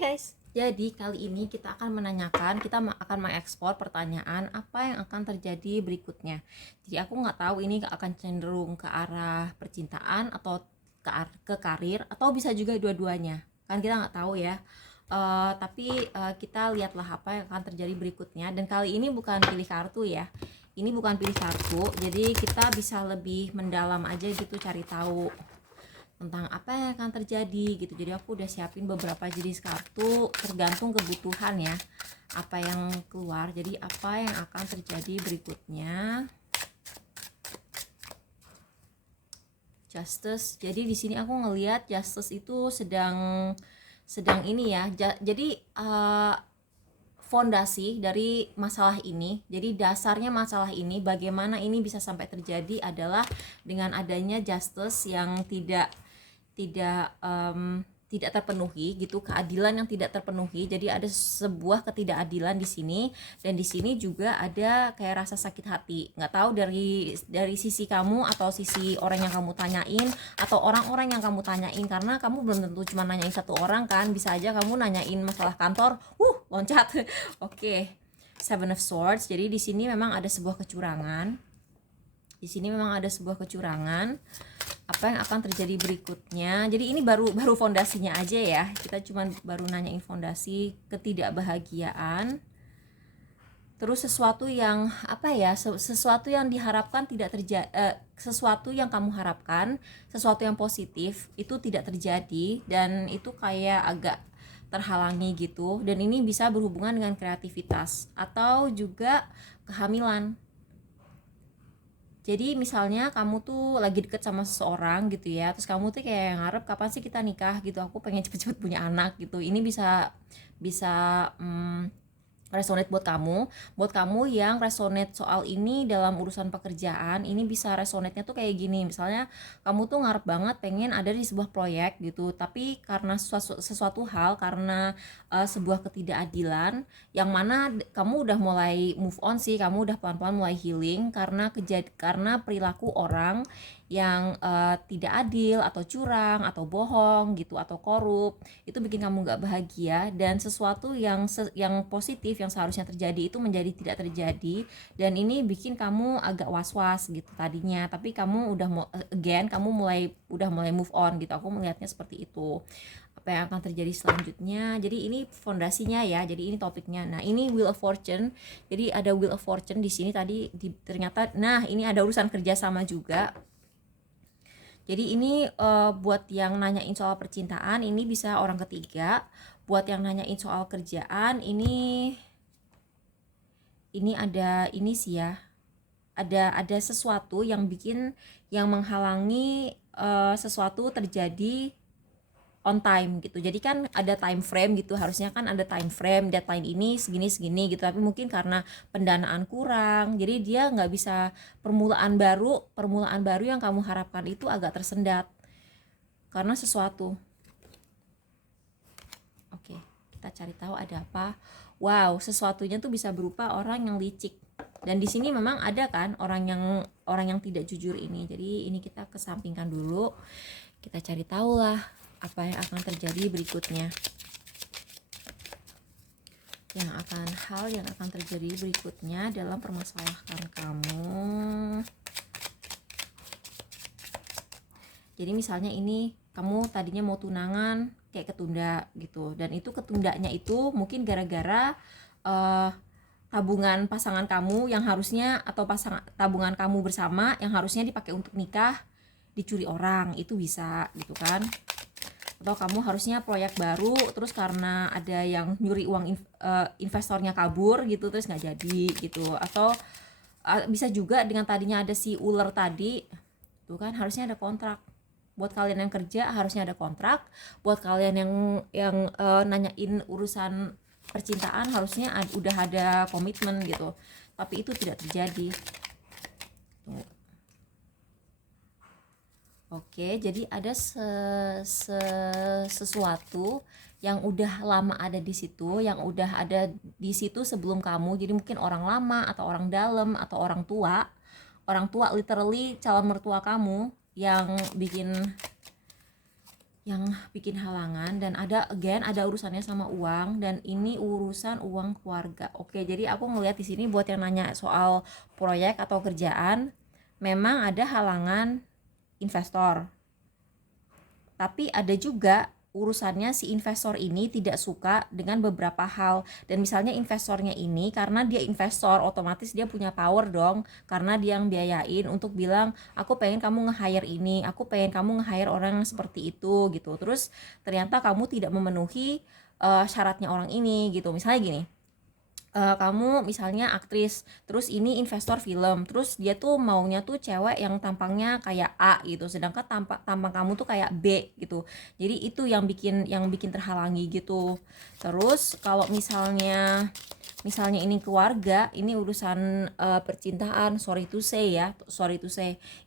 Guys, jadi kali ini kita akan menanyakan, akan mengekspor pertanyaan apa yang akan terjadi berikutnya. Jadi aku nggak tahu ini akan cenderung ke arah percintaan atau ke karir atau bisa juga dua-duanya. Kan kita nggak tahu ya. Tapi kita lihatlah apa yang akan terjadi berikutnya. Dan kali ini bukan pilih kartu ya. Ini bukan pilih kartu, jadi kita bisa lebih mendalam aja gitu cari tahu tentang apa yang akan terjadi gitu. Jadi aku udah siapin beberapa jenis kartu tergantung kebutuhan ya, apa yang keluar. Jadi apa yang akan terjadi berikutnya. Justice. Jadi di sini aku ngelihat Justice itu sedang ini ya. Jadi fondasi dari masalah ini, jadi dasarnya masalah ini, bagaimana ini bisa sampai terjadi adalah dengan adanya justice yang tidak tidak terpenuhi gitu, keadilan yang tidak terpenuhi. Jadi ada sebuah ketidakadilan di sini, dan di sini juga ada kayak rasa sakit hati. Nggak tahu dari sisi kamu atau sisi orang yang kamu tanyain atau orang-orang yang kamu tanyain, karena kamu belum tentu cuma nanyain satu orang kan, bisa aja kamu nanyain masalah kantor, loncat. Oke. Seven of Swords. Jadi di sini memang ada sebuah kecurangan. Apa yang akan terjadi berikutnya. Jadi ini baru fondasinya aja ya. Kita cuma baru nanyain fondasi ketidakbahagiaan. Terus sesuatu yang sesuatu yang diharapkan tidak terjadi, sesuatu yang kamu harapkan, sesuatu yang positif itu tidak terjadi, dan itu kayak agak terhalangi gitu. Dan ini bisa berhubungan dengan kreativitas atau juga kehamilan. Jadi misalnya kamu tuh lagi deket sama seseorang gitu ya, terus kamu tuh kayak ngarep kapan sih kita nikah gitu, aku pengen cepet-cepet punya anak gitu. Ini bisa bisa resonate buat kamu yang resonate soal ini dalam urusan pekerjaan. Ini bisa resonate-nya tuh kayak gini, misalnya kamu tuh ngarep banget pengen ada di sebuah proyek gitu, tapi karena sesuatu hal, karena sebuah ketidakadilan yang mana kamu udah mulai move on sih, kamu udah pelan-pelan mulai healing karena perilaku orang yang tidak adil atau curang atau bohong gitu atau korup. Itu bikin kamu nggak bahagia, dan sesuatu yang positif yang seharusnya terjadi itu menjadi tidak terjadi, dan ini bikin kamu agak was-was gitu tadinya, tapi kamu kamu udah mulai move on gitu. Aku melihatnya seperti itu. Apa yang akan terjadi selanjutnya. Jadi ini fondasinya ya. Jadi ini topiknya. Nah, ini Wheel of Fortune. Jadi ada Wheel of Fortune di sini tadi ternyata. Nah, ini ada urusan kerjasama juga. Jadi ini buat yang nanyain soal percintaan, ini bisa orang ketiga. Buat yang nanyain soal kerjaan, ini ada ini sih ya. Ada sesuatu yang menghalangi sesuatu terjadi on time gitu. Jadi kan ada time frame gitu, harusnya kan ada time frame, deadline ini segini gitu, tapi mungkin karena pendanaan kurang, jadi dia nggak bisa. Permulaan baru yang kamu harapkan itu agak tersendat karena sesuatu. Oke, kita cari tahu ada apa. Wow, sesuatunya tuh bisa berupa orang yang licik, dan di sini memang ada kan orang yang tidak jujur ini. Jadi ini kita kesampingkan dulu, kita cari tahu lah apa yang akan terjadi berikutnya. Hal yang akan terjadi berikutnya dalam permasalahan kamu. Jadi misalnya ini kamu tadinya mau tunangan kayak ketunda gitu, dan itu ketundanya itu mungkin gara-gara tabungan pasangan kamu yang harusnya, atau tabungan kamu bersama yang harusnya dipakai untuk nikah dicuri orang, itu bisa gitu kan. Atau kamu harusnya proyek baru, terus karena ada yang nyuri uang investornya kabur gitu, terus nggak jadi gitu. Atau bisa juga dengan tadinya ada si ular tadi tuh kan, harusnya ada kontrak. Buat kalian yang kerja harusnya ada kontrak, buat kalian yang nanyain urusan percintaan harusnya udah ada komitmen gitu, tapi itu tidak terjadi. Tunggu. Oke, jadi ada sesuatu yang udah lama ada di situ, yang udah ada di situ sebelum kamu. Jadi mungkin orang lama atau orang dalam atau orang tua literally calon mertua kamu yang yang bikin halangan, dan ada urusannya sama uang, dan ini urusan uang keluarga. Oke, jadi aku ngelihat di sini buat yang nanya soal proyek atau kerjaan, memang ada halangan investor, tapi ada juga urusannya si investor ini tidak suka dengan beberapa hal. Dan misalnya investornya ini, karena dia investor, otomatis dia punya power dong, karena dia yang biayain untuk bilang aku pengen kamu nge-hire ini, aku pengen kamu nge-hire orang seperti itu gitu. Terus ternyata kamu tidak memenuhi syaratnya orang ini gitu. Misalnya gini, kamu misalnya aktris, terus ini investor film, terus dia tuh maunya tuh cewek yang tampangnya kayak A gitu, sedangkan tampang kamu tuh kayak B gitu. Jadi itu yang bikin terhalangi gitu. Terus kalau misalnya ini keluarga, ini urusan percintaan, sorry to say,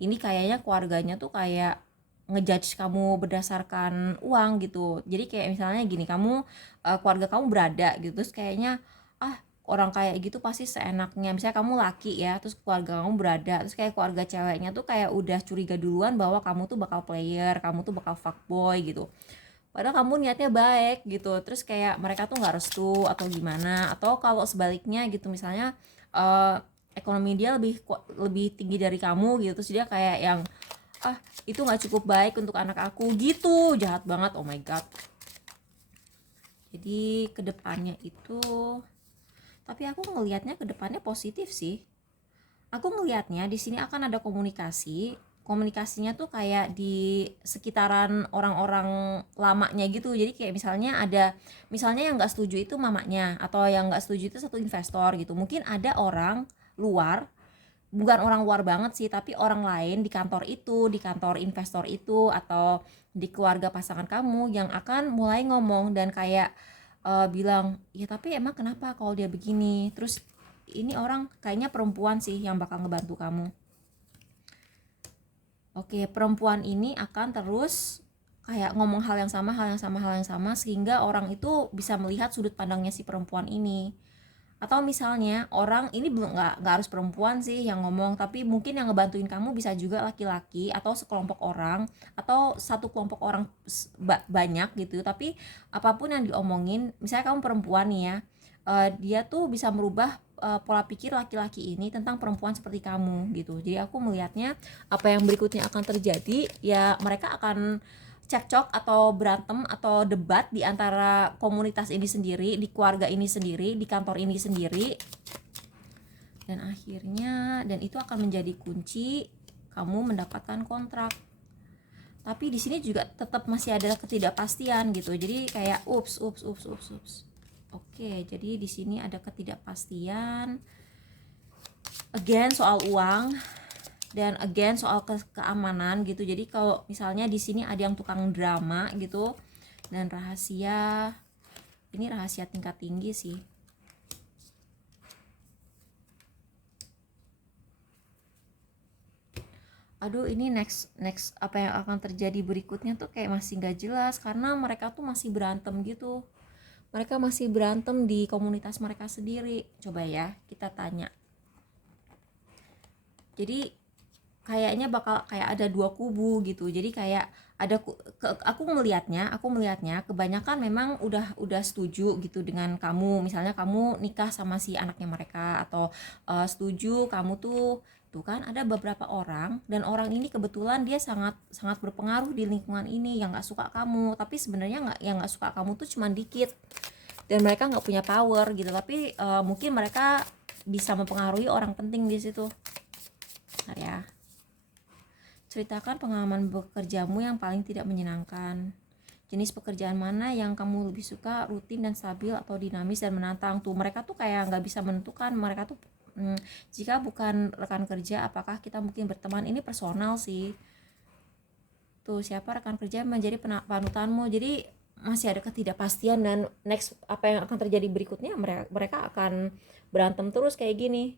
ini kayaknya keluarganya tuh kayak ngejudge kamu berdasarkan uang gitu. Jadi kayak misalnya gini, keluarga kamu berada gitu, terus kayaknya orang kayak gitu pasti seenaknya. Misalnya kamu laki ya, terus keluarga kamu berada, terus kayak keluarga ceweknya tuh kayak udah curiga duluan bahwa kamu tuh bakal player, kamu tuh bakal fuckboy gitu, padahal kamu niatnya baik gitu. Terus kayak mereka tuh nggak restu atau gimana. Atau kalau sebaliknya gitu, misalnya eh, ekonomi dia lebih tinggi dari kamu gitu, terus dia kayak yang itu nggak cukup baik untuk anak aku gitu. Jahat banget, oh my god. Jadi kedepannya itu, tapi aku ngelihatnya kedepannya positif sih. Aku ngelihatnya di sini akan ada komunikasinya tuh kayak di sekitaran orang-orang lamanya gitu. Jadi kayak misalnya yang nggak setuju itu mamanya, atau yang nggak setuju itu satu investor gitu. Mungkin ada orang luar, bukan orang luar banget sih, tapi orang lain di kantor itu, di kantor investor itu, atau di keluarga pasangan kamu yang akan mulai ngomong dan kayak bilang, ya tapi emang kenapa kalau dia begini. Terus ini orang kayaknya perempuan sih yang bakal ngebantu kamu. Oke, perempuan ini akan terus kayak ngomong hal yang sama, sehingga orang itu bisa melihat sudut pandangnya si perempuan ini. Atau misalnya orang ini belum, nggak harus perempuan sih yang ngomong, tapi mungkin yang ngebantuin kamu bisa juga laki-laki atau sekelompok orang atau satu kelompok orang banyak gitu. Tapi apapun yang diomongin, misalnya kamu perempuan nih ya, dia tuh bisa merubah pola pikir laki-laki ini tentang perempuan seperti kamu gitu. Jadi aku melihatnya apa yang berikutnya akan terjadi, ya mereka akan cekcok atau berantem atau debat di antara komunitas ini sendiri, di keluarga ini sendiri, di kantor ini sendiri, dan akhirnya itu akan menjadi kunci kamu mendapatkan kontrak. Tapi di sini juga tetap masih ada ketidakpastian gitu. Jadi kayak ups. Oke, jadi di sini ada ketidakpastian. Again soal uang, dan again soal keamanan gitu. Jadi kalau misalnya di sini ada yang tukang drama gitu, dan rahasia, ini rahasia tingkat tinggi sih. Aduh, ini next apa yang akan terjadi berikutnya tuh kayak masih nggak jelas, karena mereka tuh masih berantem gitu. Mereka masih berantem di komunitas mereka sendiri. Coba ya kita tanya. Jadi kayaknya bakal kayak ada dua kubu gitu. Jadi kayak aku melihatnya kebanyakan memang udah setuju gitu dengan kamu. Misalnya kamu nikah sama si anaknya mereka, atau setuju kamu tuh kan ada beberapa orang, dan orang ini kebetulan dia sangat sangat berpengaruh di lingkungan ini yang nggak suka kamu. Tapi sebenarnya yang nggak suka kamu tuh cuma dikit, dan mereka nggak punya power gitu. Tapi mungkin mereka bisa mempengaruhi orang penting di situ. Bentar ya. Ceritakan pengalaman bekerjamu yang paling tidak menyenangkan. Jenis pekerjaan mana yang kamu lebih suka, rutin dan stabil atau dinamis dan menantang? Tuh mereka tuh kayak nggak bisa menentukan. Mereka tuh jika bukan rekan kerja, apakah kita mungkin berteman? Ini personal sih. Tuh, siapa rekan kerja menjadi panutanmu? Jadi masih ada ketidakpastian, dan next apa yang akan terjadi berikutnya, mereka akan berantem terus kayak gini.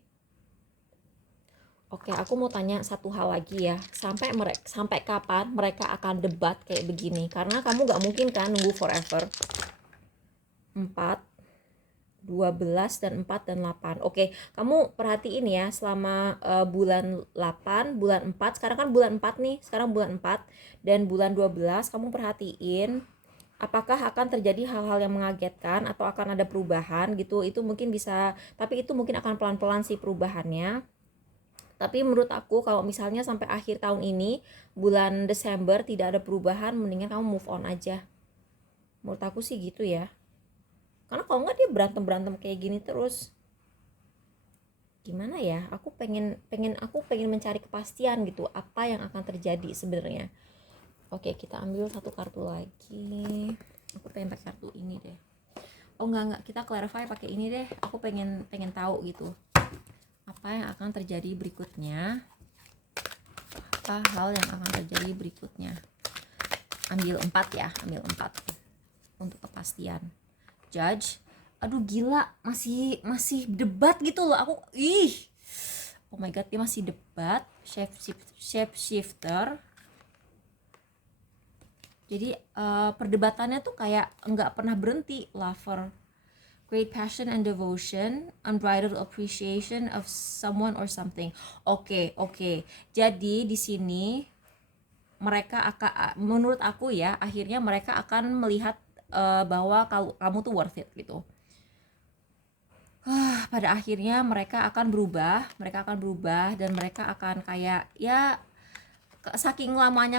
Oke, aku mau tanya satu hal lagi ya. Sampai kapan mereka akan debat kayak begini? Karena kamu gak mungkin kan nunggu forever. 4, 12 dan 4 dan 8. Oke, kamu perhatiin ya selama bulan 8, bulan 4, sekarang kan bulan 4 nih, sekarang bulan 4 dan bulan 12, kamu perhatiin apakah akan terjadi hal-hal yang mengagetkan atau akan ada perubahan gitu. Itu mungkin bisa, tapi itu mungkin akan pelan-pelan sih perubahannya. Tapi menurut aku kalau misalnya sampai akhir tahun ini, bulan Desember tidak ada perubahan, mendingan kamu move on aja. Menurut aku sih gitu ya. Karena kalau nggak dia berantem-berantem kayak gini terus. Gimana ya? Aku pengen mencari kepastian gitu, apa yang akan terjadi sebenarnya. Oke, kita ambil satu kartu lagi. Aku pengen pakai kartu ini deh. Oh enggak, kita clarify pakai ini deh. Aku pengen tahu gitu. Apa yang akan terjadi berikutnya? Apa hal yang akan terjadi berikutnya? Ambil 4 ya, ambil 4 untuk kepastian. Judge, aduh gila, masih debat gitu loh. Aku oh my god, dia masih debat. Shapeshifter. Jadi perdebatannya tuh kayak nggak pernah berhenti. Lover, great passion and devotion, unbridled appreciation of someone or something. Oke. Jadi di sini mereka akan, menurut aku ya, akhirnya mereka akan melihat bahwa kamu tuh worth it gitu. Pada akhirnya mereka akan berubah dan mereka akan kayak ya, saking lamanya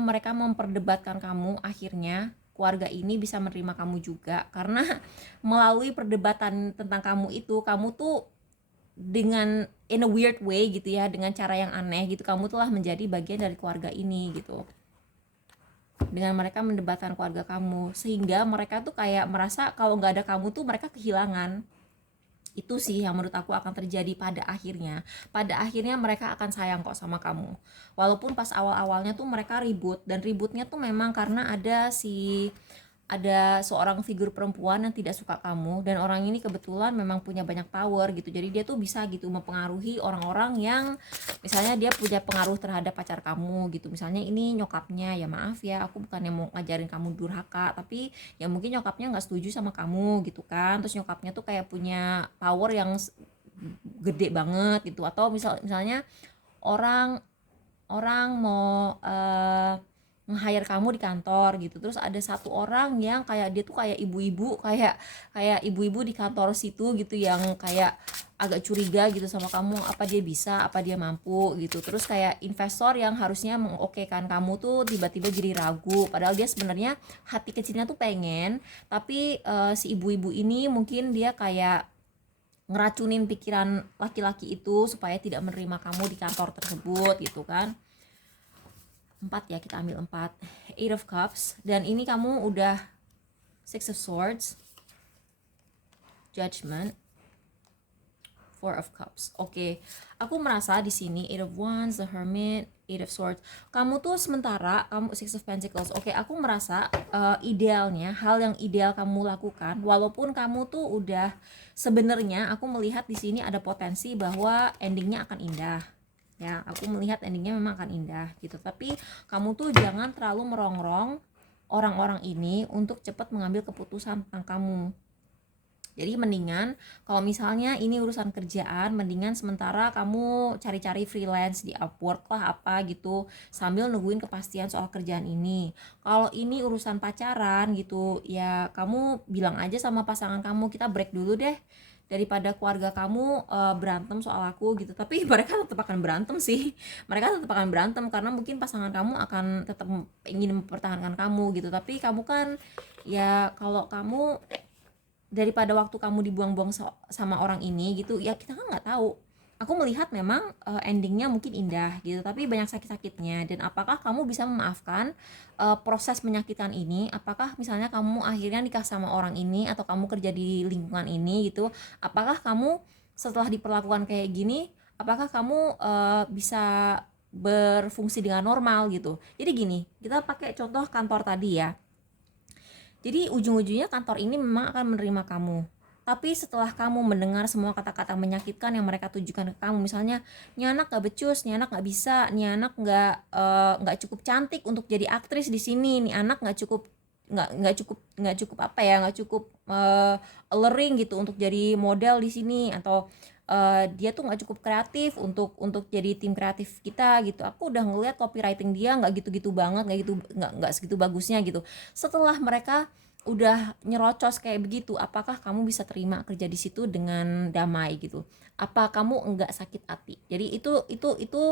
mereka memperdebatkan kamu, akhirnya keluarga ini bisa menerima kamu juga, karena melalui perdebatan tentang kamu itu, kamu tuh dengan in a weird way gitu ya, dengan cara yang aneh gitu, kamu telah menjadi bagian dari keluarga ini gitu. Dengan mereka mendebatkan keluarga kamu, sehingga mereka tuh kayak merasa kalau nggak ada kamu tuh mereka kehilangan. Itu sih yang menurut aku akan terjadi pada akhirnya. Pada akhirnya mereka akan sayang kok sama kamu. Walaupun pas awal-awalnya tuh mereka ribut, dan ributnya tuh memang karena ada seorang figur perempuan yang tidak suka kamu, dan orang ini kebetulan memang punya banyak power gitu. Jadi dia tuh bisa gitu mempengaruhi orang-orang yang misalnya dia punya pengaruh terhadap pacar kamu gitu. Misalnya ini nyokapnya, ya maaf ya, aku bukannya mau ngajarin kamu durhaka, tapi ya mungkin nyokapnya nggak setuju sama kamu gitu kan. Terus nyokapnya tuh kayak punya power yang gede banget gitu. Atau misalnya orang orang mau nge-hire kamu di kantor gitu, terus ada satu orang yang kayak dia tuh kayak ibu-ibu, kayak ibu-ibu di kantor situ gitu, yang kayak agak curiga gitu sama kamu, apa dia bisa, apa dia mampu gitu. Terus kayak investor yang harusnya mengokekan kamu tuh tiba-tiba jadi ragu, padahal dia sebenarnya hati kecilnya tuh pengen, tapi si ibu-ibu ini mungkin dia kayak ngeracunin pikiran laki-laki itu supaya tidak menerima kamu di kantor tersebut gitu kan. 4 ya, kita ambil 4. 8 of Cups, dan ini kamu udah 6 of Swords, Judgment, 4 of Cups. Oke. Aku merasa di sini 8 of Wands, the Hermit, 8 of Swords. Kamu tuh sementara kamu 6 of Pentacles. Oke, aku merasa idealnya, hal yang ideal kamu lakukan, walaupun kamu tuh udah, sebenarnya aku melihat di sini ada potensi bahwa endingnya akan indah. Ya, aku melihat endingnya memang akan indah gitu, tapi kamu tuh jangan terlalu merongrong orang-orang ini untuk cepat mengambil keputusan tentang kamu. Jadi mendingan kalau misalnya ini urusan kerjaan, mendingan sementara kamu cari-cari freelance di Upwork lah apa gitu, sambil nungguin kepastian soal kerjaan ini. Kalau ini urusan pacaran gitu, ya kamu bilang aja sama pasangan kamu, kita break dulu deh, daripada keluarga kamu berantem soal aku gitu. Tapi mereka tetap akan berantem sih, mereka tetap akan berantem karena mungkin pasangan kamu akan tetap ingin mempertahankan kamu gitu. Tapi kamu kan ya, kalau kamu, daripada waktu kamu dibuang-buang sama orang ini gitu ya, kita kan nggak tahu. Aku melihat memang endingnya mungkin indah gitu, tapi banyak sakit-sakitnya. Dan apakah kamu bisa memaafkan proses menyakitkan ini? Apakah misalnya kamu akhirnya nikah sama orang ini, atau kamu kerja di lingkungan ini gitu, apakah kamu setelah diperlakukan kayak gini, apakah kamu bisa berfungsi dengan normal gitu? Jadi gini, kita pakai contoh kantor tadi ya. Jadi ujung-ujungnya kantor ini memang akan menerima kamu. Tapi setelah kamu mendengar semua kata-kata menyakitkan yang mereka tujukan ke kamu, misalnya, "Nih anak gak becus, nih anak gak bisa, nih anak gak cukup cantik untuk jadi aktris di sini, nih anak gak cukup nggak cukup apa ya, nggak cukup alluring gitu untuk jadi model di sini, atau dia tuh nggak cukup kreatif untuk jadi tim kreatif kita gitu. Aku udah ngeliat copywriting dia nggak gitu-gitu banget, nggak segitu bagusnya gitu. Setelah mereka udah nyerocos kayak begitu, apakah kamu bisa terima kerja di situ dengan damai gitu? Apa kamu enggak sakit hati? Jadi itu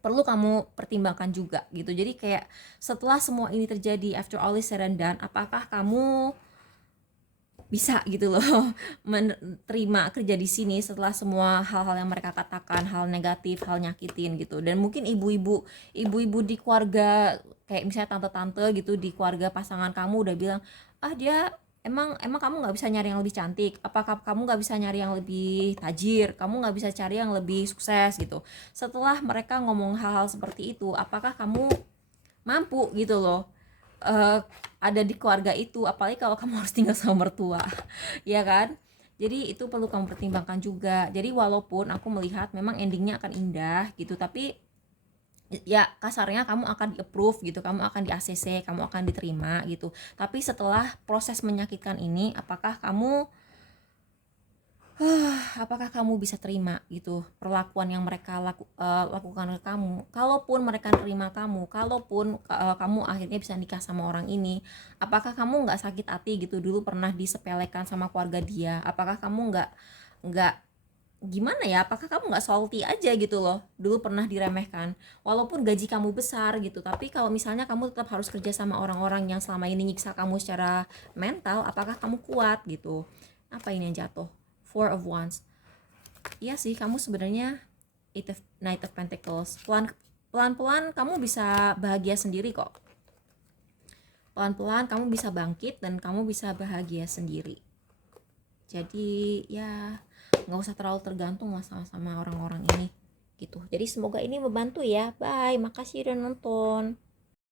perlu kamu pertimbangkan juga gitu. Jadi kayak setelah semua ini terjadi, after all is said and done, apakah kamu bisa gitu loh menerima kerja di sini setelah semua hal-hal yang mereka katakan, hal negatif, hal nyakitin gitu. Dan mungkin ibu-ibu di keluarga, kayak misalnya tante-tante gitu di keluarga pasangan kamu udah bilang, ah dia emang emang kamu nggak bisa nyari yang lebih cantik, apakah kamu nggak bisa nyari yang lebih tajir, kamu nggak bisa cari yang lebih sukses gitu. Setelah mereka ngomong hal-hal seperti itu, apakah kamu mampu gitu loh eh, ada di keluarga itu, apalagi kalau kamu harus tinggal sama mertua ya kan. Jadi itu perlu kamu pertimbangkan juga. Jadi walaupun aku melihat memang endingnya akan indah gitu, tapi ya kasarnya kamu akan di approve gitu, kamu akan di ACC, kamu akan diterima gitu. Tapi setelah proses menyakitkan ini, apakah kamu bisa terima gitu perlakuan yang mereka lakukan ke kamu? Kalaupun mereka terima kamu, kalaupun kamu akhirnya bisa nikah sama orang ini, apakah kamu nggak sakit hati gitu? Dulu pernah disepelekan sama keluarga dia, apakah kamu nggak gimana ya? Apakah kamu nggak salty aja gitu loh? Dulu pernah diremehkan, walaupun gaji kamu besar gitu, tapi kalau misalnya kamu tetap harus kerja sama orang-orang yang selama ini nyiksa kamu secara mental, apakah kamu kuat gitu? Apa ini yang jatuh? Four of Wands. Iya sih, kamu sebenarnya Knight of Pentacles. Pelan-pelan kamu bisa bahagia sendiri kok. Pelan-pelan kamu bisa bangkit dan kamu bisa bahagia sendiri. Jadi ya nggak usah terlalu tergantung lah sama orang-orang ini gitu. Jadi semoga ini membantu ya. Bye, makasih udah nonton.